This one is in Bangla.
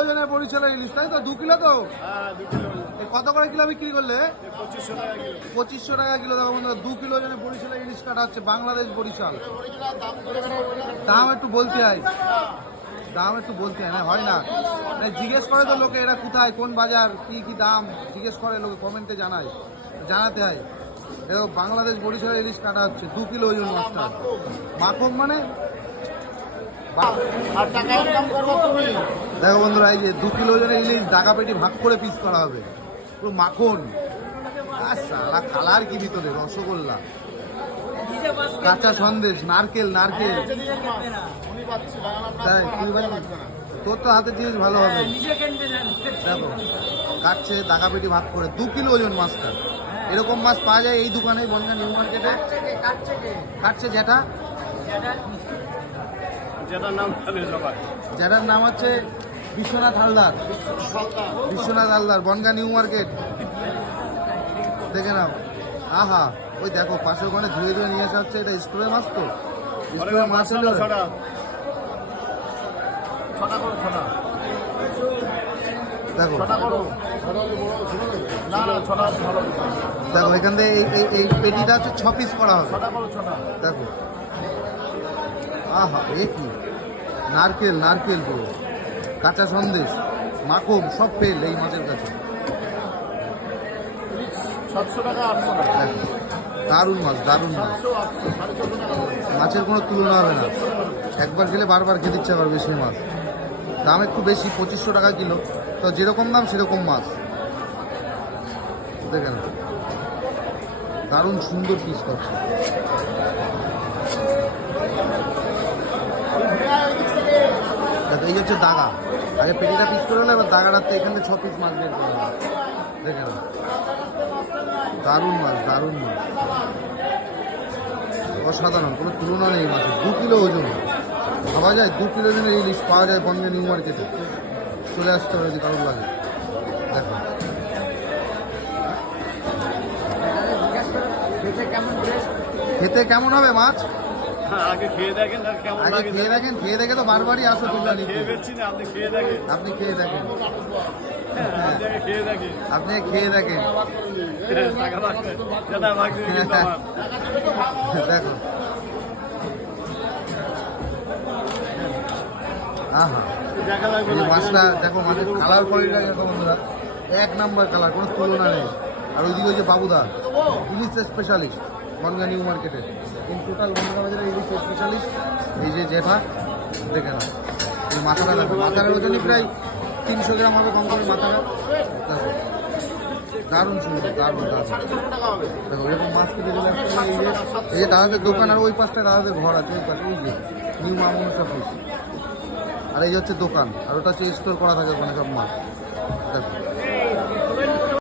ওজনের বরিশালের ইলিশ তাই তো 2 কিলো তো কত করে কিলো বিক্রি করলে 2500 টাকা কিলো দেখো বন্ধুরা 2 কিলো ওজনের বরিশালের ইলিশ কাটা হচ্ছে বাংলাদেশ বরিশাল দাম একটু বলতে হয় না হয় না জিজ্ঞেস করে তো লোকে এরা কোথায় কোন বাজার কি দাম জিজ্ঞেস করে লোকে কমেন্টে জানাতে হয় দেখো বাংলাদেশ বরিশালের ইলিশ কাটা হচ্ছে 2 কিলো ওজন মাছটা মাখন মানে দেখো বন্ধুরা এই যে 2 কিলো ওজনের ইলিশ ঢাকা পেটি ভাগ করে পিস করা হবে পুরো মাখন সালা কালার কি ভিতরে রসগোল্লা কাঁচা সন্দেশ নারকেল তাই তোর তো হাতের জিনিস ভালো হবে দেখো কাটছে ঢাকা পেটি ভাগ করে 2 কিলো ওজন মাছটা এরকম মাছ পাওয়া যায় এই দোকানে বনগাঁ নিউ মার্কেটে কাটছে যেটার নাম হচ্ছে বিশ্বনাথ হালদার বনগাঁ নিউ মার্কেট দেখে নাও আহা ওই দেখো পাশের ওখানে ধুয়ে নিয়ে আসা হচ্ছে এটা স্টোরের মাছ তো স্টোরের মাছ হলো দেখো এখান থেকে এই পেটিটা হচ্ছে 6 পিস করা হবে দেখো আহা এ কি নারকেল পুরো কাঁচা সন্দেশ মাখন সব ফেল এই মাছের কাছে 700 টাকা 800 টাকা দারুণ মাছ মাছের কোনো তুলনা হবে না একবার খেলে বারবার খেতে ইচ্ছা করবে সেই মাছ দাম একটু বেশি 2500 টাকা কিলো তো যেরকম দাম সেরকম মাছ দেখেন দারুণ সুন্দর পিস করছে এই হচ্ছে দাগা আগে পেটিটা পিস করে হলে এবার দাগাটাতে এখানে 6 পিস মাছ বের করে দেখে না দারুণ মাছ অসাধারণ কোনো তুলনা নেই মাছের 2 কিলো ওজন ভাবা যায় 2 কিলো ওজনের ইলিশ পাওয়া যায় বনগাঁ নিউ মার্কেটে চলে আসতে হবে যদি কারোর লাগে দেখো খেতে কেমন হবে মাছ আগে খেয়ে দেখেন খেয়ে দেখে তো বারবারই আসো তোমরা নিতে আপনি খেয়ে দেখেন দেখো আহা মাছটা দেখো মাছের কালার কোয়ালিটিটা দেখো বন্ধুরা 1 নাম্বার কালার কোনো তুলনা নেই আর ওইদিকে ওই যে বাবুদা ইলিশ স্পেশালিস্ট বনগাঁ নিউ মার্কেটে ইন টোটাল বনগাঁ বাজারে ইলিশ স্পেশালিস্ট এই যে জেঠা দেখে না এই মাথাটা দেখো মাথার ওজনই প্রায় 300 গ্রাম হবে কম করে মাথাটা দারুণ সুন্দর দারুণ দেখো এরকম মাছ কেটে চলে আসছে এই যে দাদাদের দোকান আর ওই পাশটা দাদাদের ঘর আছে ওই পাশে ওই যে নিউ মামুন অফিস আর এই হচ্ছে দোকান আর ওটা হচ্ছে স্টোর করা থাকে ওখানে সব মাছ দেখো